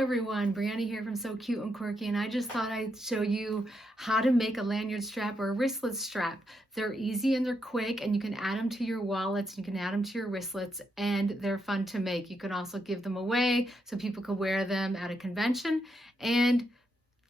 everyone, Brianna here from So Cute and Quirky, and I just thought I'd show you how to make a lanyard strap or a wristlet strap. They're easy and they're quick, and you can add them to your wallets, you can add them to your wristlets, and they're fun to make. You can also give them away so people can wear them at a convention, and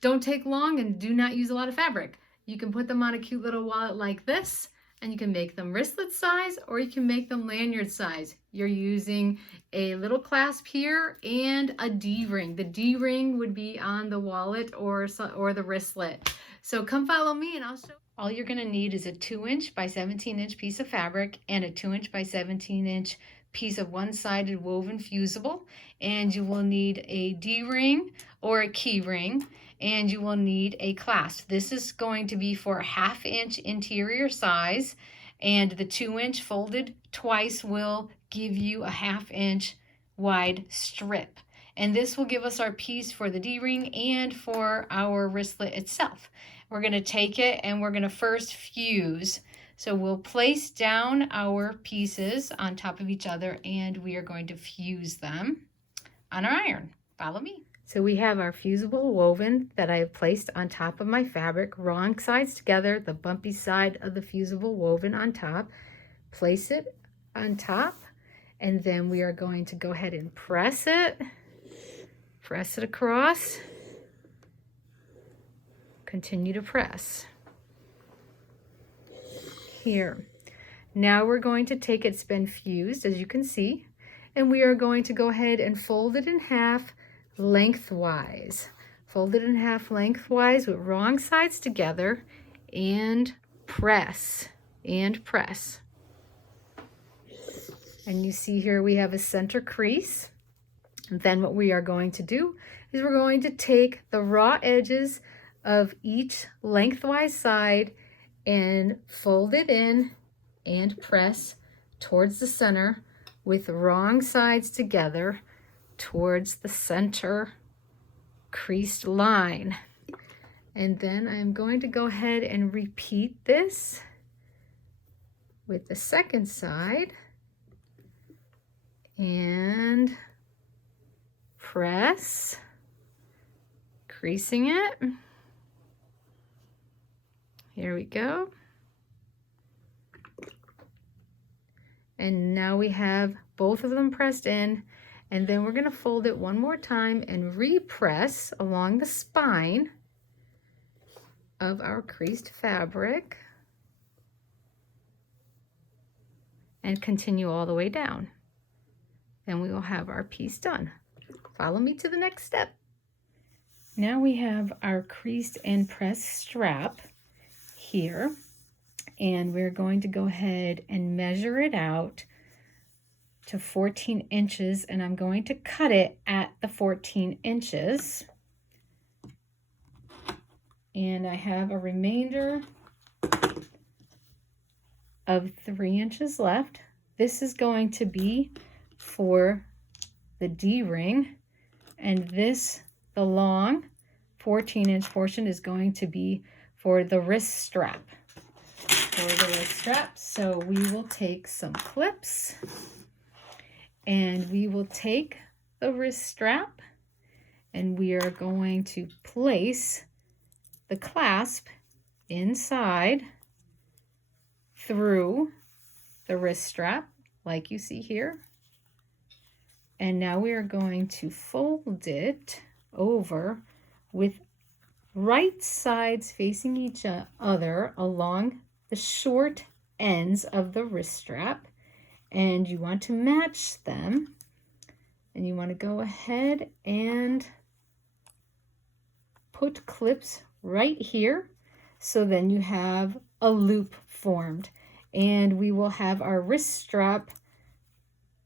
don't take long and do not use a lot of fabric. You can put them on a cute little wallet like this, and you can make them wristlet size or you can make them lanyard size. You're using a little clasp here and a D-ring. The D-ring would be on the wallet or the wristlet. So come follow me and I'll show you. All you're gonna need is a 2" by 17" piece of fabric and a 2" by 17" piece of one-sided woven fusible, and you will need a D-ring or a key ring, and you will need a clasp. This is going to be for a 1/2 inch interior size, and the 2" folded twice will give you a 1/2 inch wide strip. And this will give us our piece for the D-ring and for our wristlet itself. We're gonna take it and we're gonna first fuse. So we'll place down our pieces on top of each other and we are going to fuse them on our iron. Follow me. So we have our fusible woven that I have placed on top of my fabric, wrong sides together, the bumpy side of the fusible woven on top. Place it on top, and then we are going to go ahead and press it across. Continue to press. Here. Now we're going to take it, it's been fused as you can see, and we are going to go ahead and fold it in half lengthwise. Fold it in half lengthwise with wrong sides together and press and press. And you see here we have a center crease. And then what we are going to do is we're going to take the raw edges of each lengthwise side and fold it in and press towards the center with wrong sides together towards the center creased line. And then I'm going to go ahead and repeat this with the second side and press, creasing it. Here we go. And now we have both of them pressed in, and then we're going to fold it one more time and repress along the spine of our creased fabric and continue all the way down. Then we will have our piece done. Follow me to the next step. Now we have our creased and pressed strap here, and we're going to go ahead and measure it out to 14 inches, and I'm going to cut it at the 14 inches. And I have a remainder of 3 inches left. This is going to be for the D-ring, and this, the long 14-inch portion, is going to be for the wrist strap. So we will take some clips and we will take the wrist strap and we are going to place the clasp inside through the wrist strap like you see here. And now we are going to fold it over with right sides facing each other along the short ends of the wrist strap, and you want to match them, and you want to go ahead and put clips right here, so then you have a loop formed, and we will have our wrist strap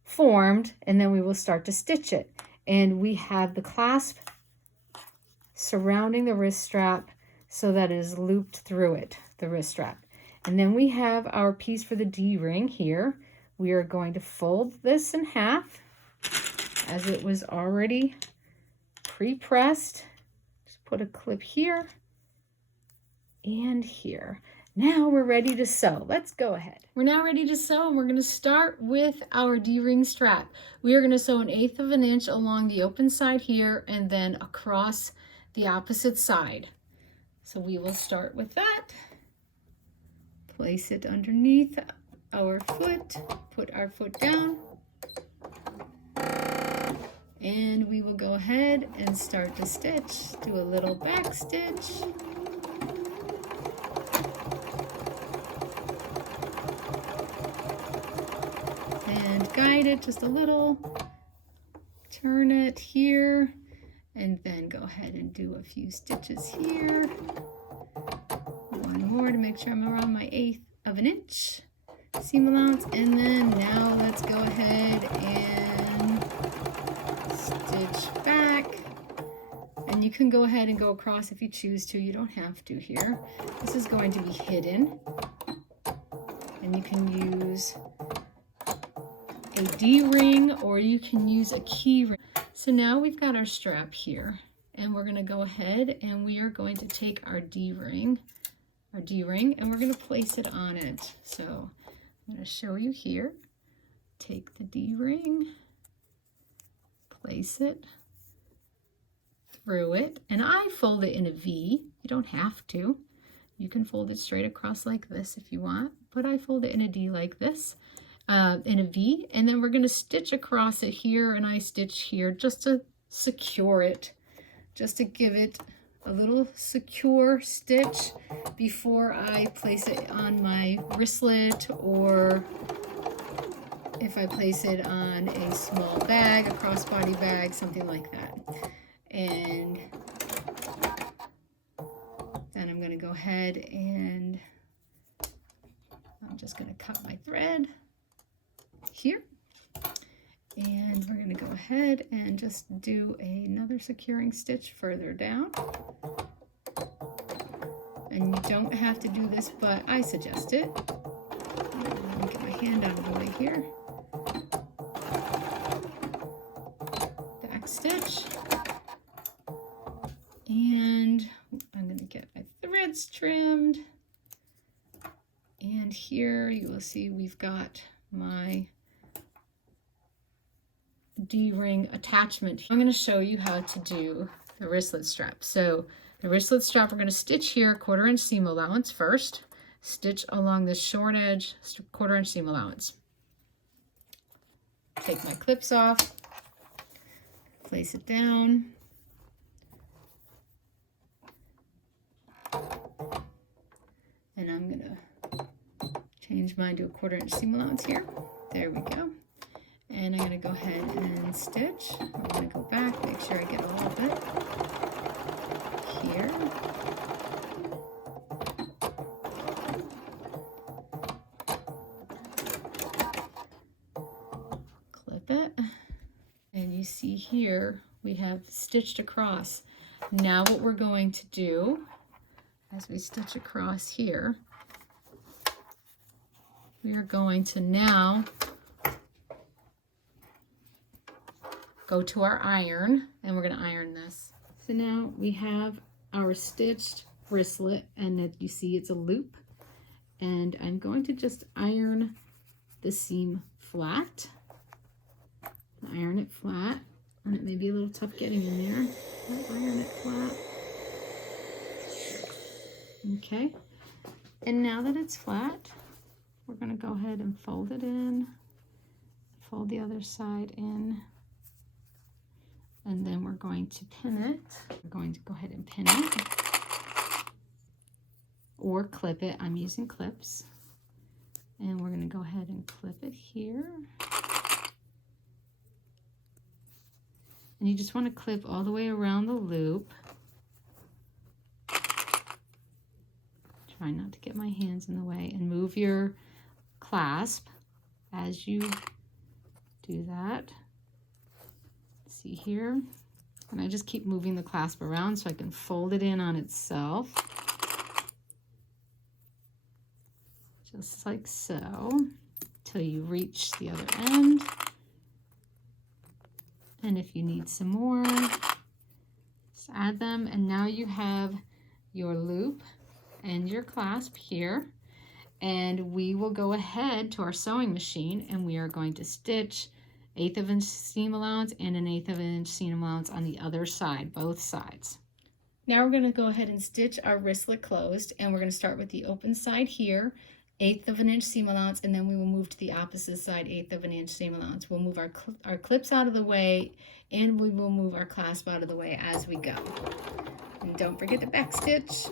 formed, and then we will start to stitch it. And we have the clasp surrounding the wrist strap so that it is looped through it, the wrist strap. And then we have our piece for the D-ring here. We are going to fold this in half as it was already pre-pressed. Just put a clip here and here. Now we're ready to sew. Let's go ahead. We're now ready to sew, and we're going to start with our D-ring strap. We are going to sew 1/8 of an inch along the open side here and then across the opposite side. So we will start with that. Place it underneath our foot, put our foot down, and we will go ahead and start to stitch. Do a little back stitch. And guide it just a little, turn it here, and then go ahead and do a few stitches here. One more to make sure I'm around my 1/8 of an inch seam allowance, and then now let's go ahead and stitch back. And you can go ahead and go across if you choose to. You don't have to here. This is going to be hidden, and you can use a D-ring or you can use a key ring. So now we've got our strap here, and we're going to go ahead and we are going to take our D-ring, and we're going to place it on it. So I'm going to show you here. Take the D-ring, place it through it, and I fold it in a V. You don't have to. You can fold it straight across like this if you want, but I fold it in a D like this. In a V, and then we're going to stitch across it here, and I stitch here just to secure it, just to give it a little secure stitch before I place it on my wristlet, or if I place it on a small bag, a crossbody bag, something like that. And then I'm going to go ahead and I'm just going to cut my thread here, and we're going to go ahead and just do another securing stitch further down. And you don't have to do this, but I suggest it. Let me get my hand out of the way here. Back stitch, and I'm going to get my threads trimmed, and here you will see we've got my D-ring attachment. I'm going to show you how to do the wristlet strap. So the wristlet strap, we're going to stitch here 1/4 inch seam allowance first, stitch along the short edge, 1/4 inch seam allowance. Take my clips off, place it down, and I'm going to change mine to a 1/4 inch seam allowance here. There we go. And I'm going to go ahead and stitch. I'm going to go back, make sure I get all of it here. Clip it. And you see here we have stitched across. Now what we're going to do as we stitch across here, we are going to now go to our iron, and we're going to iron this. So now we have our stitched wristlet, and you see it's a loop, and I'm going to just iron the seam flat. Iron it flat, and it may be a little tough getting in there. I'll iron it flat. Okay, and now that it's flat, we're going to go ahead and fold it in, fold the other side in, and then we're going to pin it. We're going to go ahead and pin it or clip it. I'm using clips, and we're going to go ahead and clip it here. And you just want to clip all the way around the loop. Try not to get my hands in the way, and move your clasp as you do that. See here, and I just keep moving the clasp around so I can fold it in on itself, just like so, till you reach the other end. And if you need some more, just add them, and now you have your loop, and your clasp here, and we will go ahead to our sewing machine and we are going to stitch 1/8 of an inch seam allowance and an 1/8 of an inch seam allowance on the other side, both sides. Now we're going to go ahead and stitch our wristlet closed, and we're going to start with the open side here, 1/8 of an inch seam allowance, and then we will move to the opposite side, 1/8 of an inch seam allowance. We'll move our clips out of the way, and we will move our clasp out of the way as we go. And don't forget to back stitch.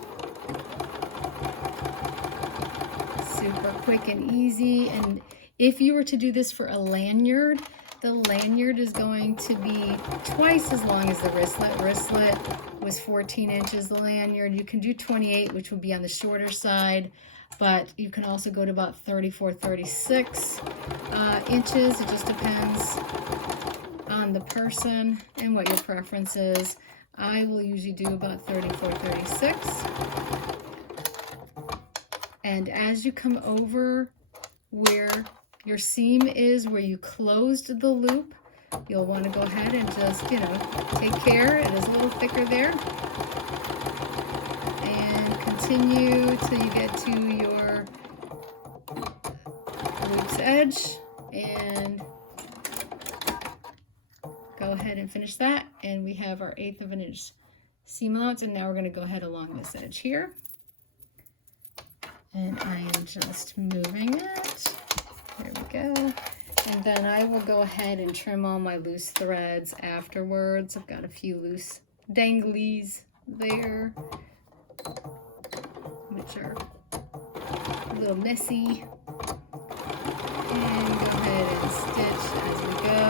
Super quick and easy. And if you were to do this for a lanyard, the lanyard is going to be twice as long as the wristlet. Wristlet was 14 inches. The lanyard, you can do 28, which would be on the shorter side, but you can also go to about 34, 36 inches. It just depends on the person and what your preference is. I will usually do about 34, 36. And as you come over where your seam is, where you closed the loop, you'll want to go ahead and just, take care. It is a little thicker there. And continue till you get to your loop's edge. And go ahead and finish that. And we have our 1/8 of an inch seam allowance. And now we're going to go ahead along this edge here. And I am just moving it. There we go. And then I will go ahead and trim all my loose threads afterwards. I've got a few loose danglies there, which are a little messy. And go ahead and stitch as we go.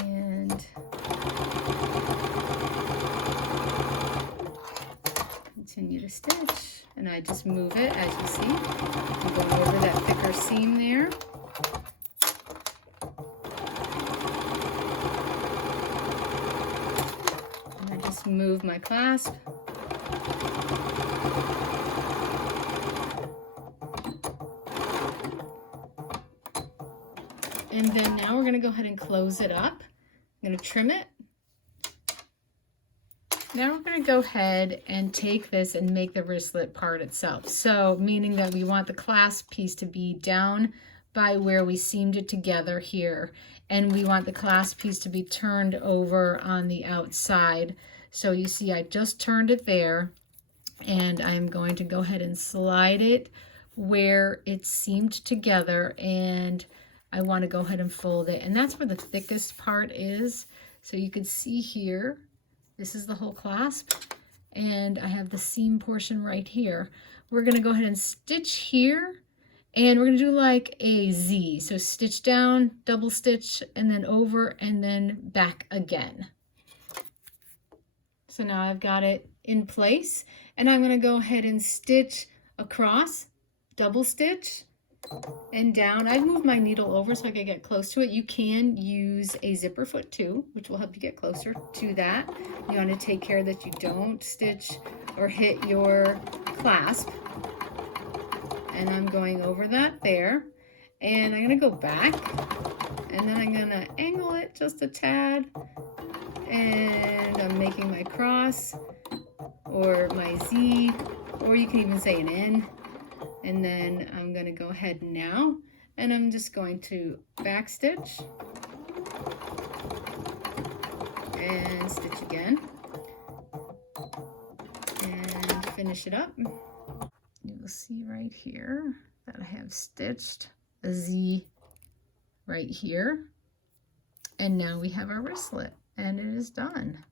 And continue to stitch. And I just move it, as you see. I'm going over that thicker seam there. And I just move my clasp. And then now we're going to go ahead and close it up. I'm going to trim it. Now we're going to go ahead and take this and make the wristlet part itself. So meaning that we want the clasp piece to be down by where we seamed it together here. And we want the clasp piece to be turned over on the outside. So you see I just turned it there. And I'm going to go ahead and slide it where it's seamed together. And I want to go ahead and fold it. And that's where the thickest part is. So you can see here. This is the whole clasp, and I have the seam portion right here. We're going to go ahead and stitch here, and we're going to do like a Z. So stitch down, double stitch, and then over, and then back again. So now I've got it in place, and I'm going to go ahead and stitch across, double stitch, and down. I've moved my needle over so I can get close to it. You can use a zipper foot too, which will help you get closer to that. You want to take care that you don't stitch or hit your clasp. And I'm going over that there. And I'm going to go back. And then I'm going to angle it just a tad. And I'm making my cross or my Z, or you can even say an N. And then I'm going to go ahead now, and I'm just going to back stitch and stitch again and finish it up. You will see right here that I have stitched a Z right here, and now we have our wristlet, and it is done.